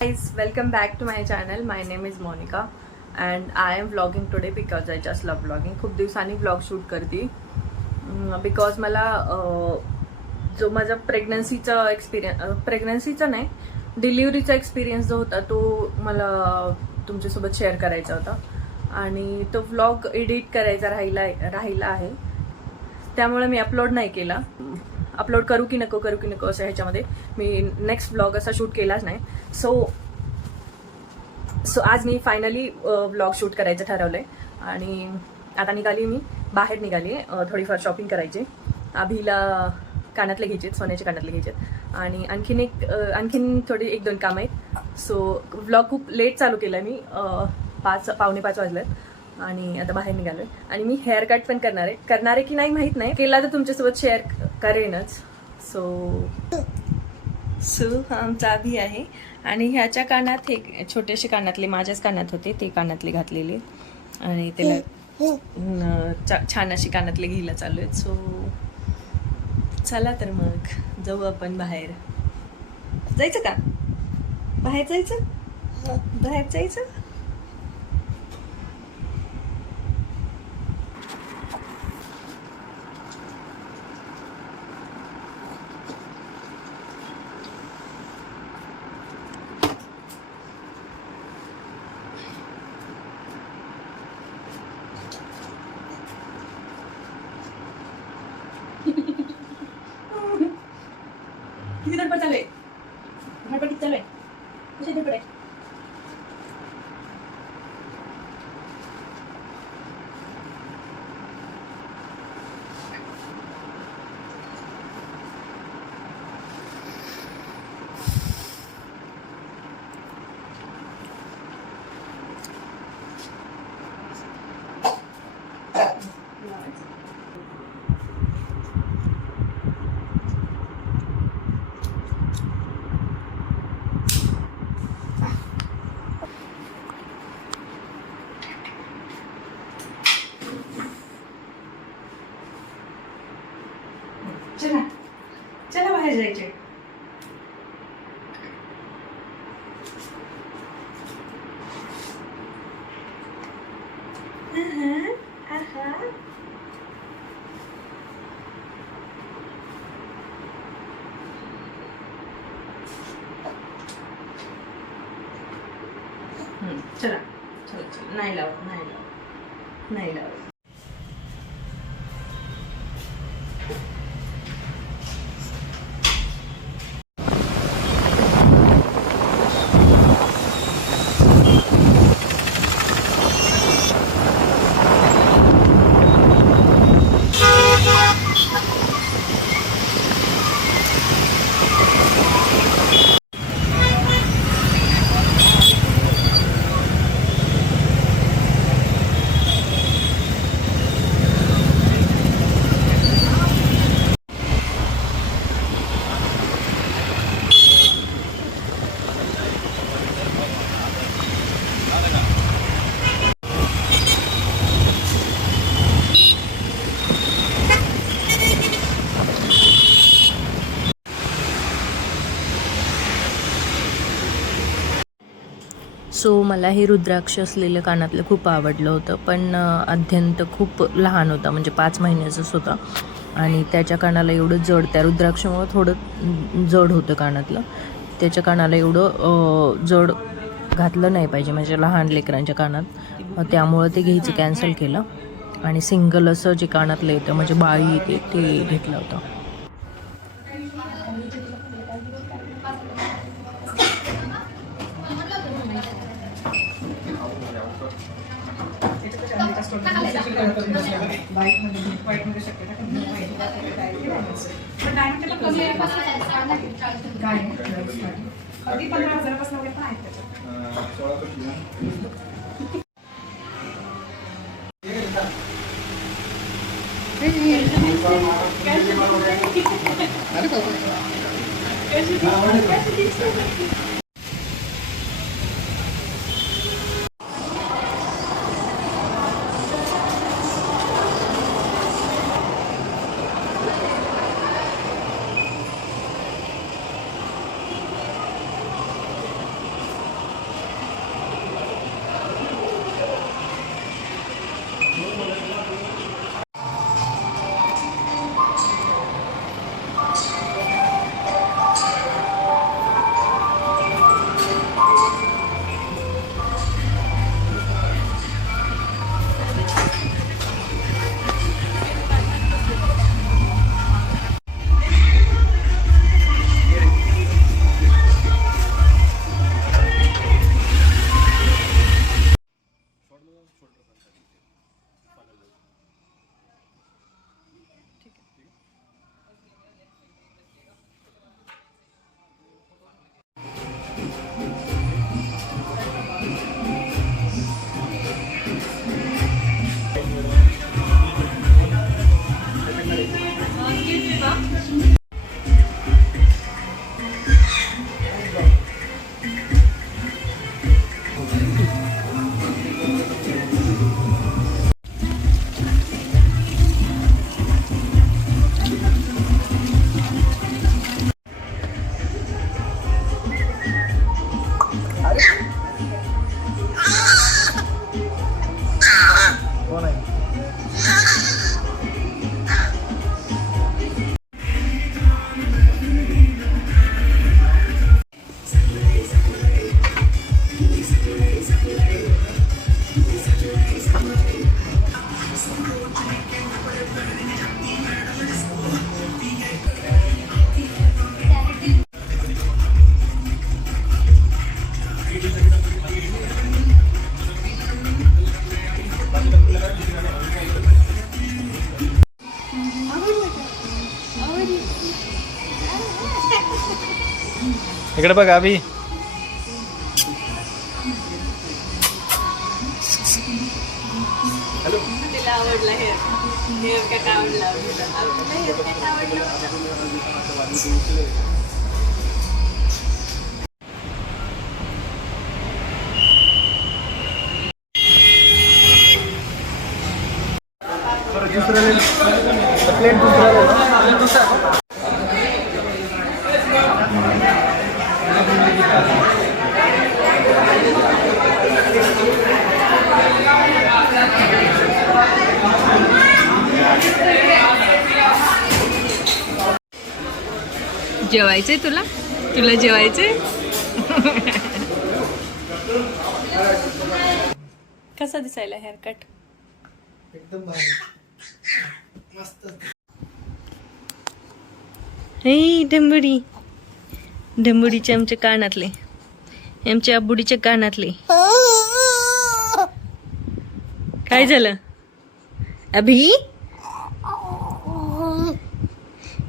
Guys, welcome back to my channel. My name is Monica and I am vlogging today because I just love vlogging. खूप दिवसांनी vlog shoot करते because मला जो माझा प्रेग्नन्सीचा नाही डिलिव्हरीचा experience जो होता तो मला तुमच्यासोबत शेअर करायचा होता आणि तो व्लॉग एडिट करायचा राहिला आहे. त्यामुळे मी अपलोड नाही केला. अपलोड करू की नको असं ह्याच्यामध्ये मी नेक्स्ट व्लॉग असा शूट केलाच नाही. सो आज मी फायनली व्लॉग शूट करायचं ठरवलंय आणि आता मी बाहेर निघाली थोडीफार शॉपिंग करायची. अभिला कानातले घ्यायचे, सोन्याचे कानातले घ्यायचे आणि आणखीन थोडी 1-2 कामं आहेत. सो व्लॉग खूप लेट चालू केला मी, 5:45 वाजलेत आणि आता बाहेर निघालोय आणि मी हेअर कट पण करणार आहे की नाही माहित नाही. केला तर तुमच्यासोबत शेअर करेनच. सो हा आमचा अभि आहे आणि ह्याच्या कानात हे छोटेसे कानातले माझ्याच कानात होते, ते कानातले घातलेले आणि त्याला छान अशी कानातले घ्यायला चालू आहेत. सो चला तर मग जाऊ आपण बाहेर. जायचं का? बाहेर जायचं. किती धडपड चालू आहे? किती चालू आहे? कशी धडपड आहे? चला बाहेर जायचे. चला नाही लावत. सो मला हे रुद्राक्ष असलेलं कानातलं खूप आवडलं होतं, पण अत्यंत खूप लहान होता, म्हणजे 5 महिन्याचंच होता आणि त्याच्या कानाला एवढं जड, त्या रुद्राक्षामुळं थोडं जड होतं कानातलं. त्याच्या कानाला एवढं जड घातलं नाही पाहिजे म्हणजे लहान लेकरांच्या कानात, त्यामुळं ते घ्यायचं कॅन्सल केलं आणि सिंगल असं जे कानातलं येतं म्हणजे बाळी येते ते घेतलं होतं. इकडे बघ अभि. तिला आवडला हेअर कट आवडला. जेवायचंय तुला जेवायचंय. कसा दिसायला हेअर कट? एकदम भारी मस्त. हे ढंबुडीचे आमच्या कानातले, आमच्या आबुडीच्या कानातले. काय झालं अभि?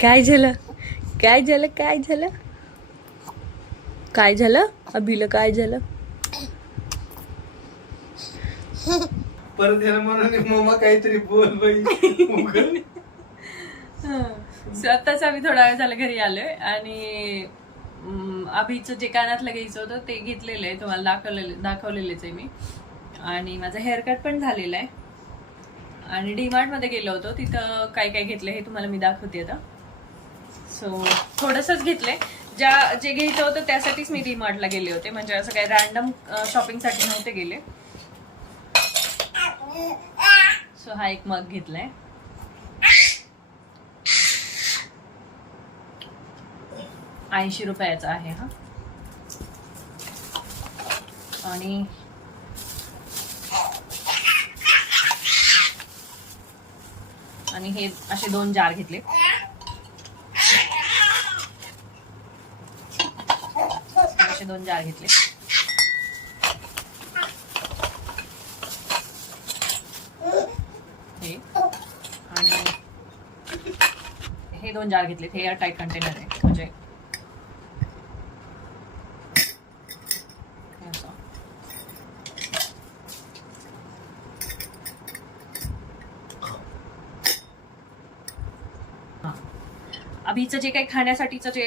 काय झालं अभिला? काय झालं? परत याला म्हणाले मम्मा काहीतरी बोल बाई. आताच आम्ही थोडा वेळ झाला घरी आलोय आणि अभिचं जे कानातलं घ्यायचं होतं ते घेतलेलं आहे, तुम्हाला दाखवलेलेच आहे मी. आणि माझा हेअरकट पण झालेला आहे. आणि डीमार्ट मध्ये गेलो होतो, तिथं काय काय घेतलं हे तुम्हाला मी दाखवते आता. सो थोडंसंच घेतलंय, जे घ्यायचं होतं त्यासाठीच मी डीमार्टला गेले होते, म्हणजे असं काही रॅन्डम शॉपिंगसाठी नव्हते गेले. सो हा एक मग घेतलाय. ₹80 आहे हा. आणि हे असे 2 जार घेतले. असे 2 जार घेतले. हे आणि हे 2 जार घेतले. हे एअर टाईट कंटेनर आहे, म्हणजे अभिचं जे काही खाण्यासाठीचं जे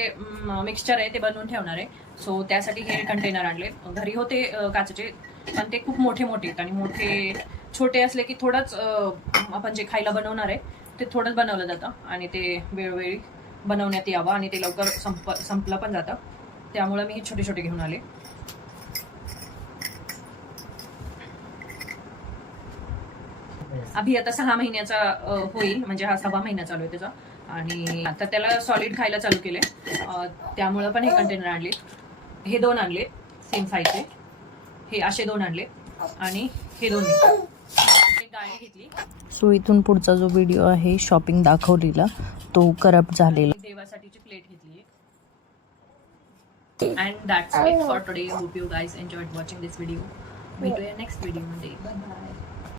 मिक्सचर आहे ते बनवून ठेवणार आहे. सो त्यासाठी हे कंटेनर आणले. घरी होते काचेचे, पण ते खूप मोठे आहेत आणि छोटे असले की थोडंच आपण जे खायला बनवणार आहे ते थोडंच बनवलं जातं आणि ते वेळोवेळी बनवण्यात यावं आणि ते लवकर संपलं पण जातं. त्यामुळे मी हे छोटे छोटे घेऊन आले. अभि आता 6 महिन्याचा होईल, म्हणजे हा 6वा महिना चालू आहे त्याचा. आणि आता त्याला सॉलिड खायला चालू केले, त्यामुळं पण हे कंटेनर आणले. हे 2 आणले सेम साईजचे. हे असे 2 आणले आणि हे 2 गाडी घेतली. सो इथून पुढचा जो व्हिडिओ आहे शॉपिंग दाखवलेला तो करप्ट झालेला. देवासाठीची प्लेट घेतली. And that's it for today. Hope you guys enjoyed watching this video. भेटूया नेक्स्ट व्हिडिओ मध्ये. Bye bye.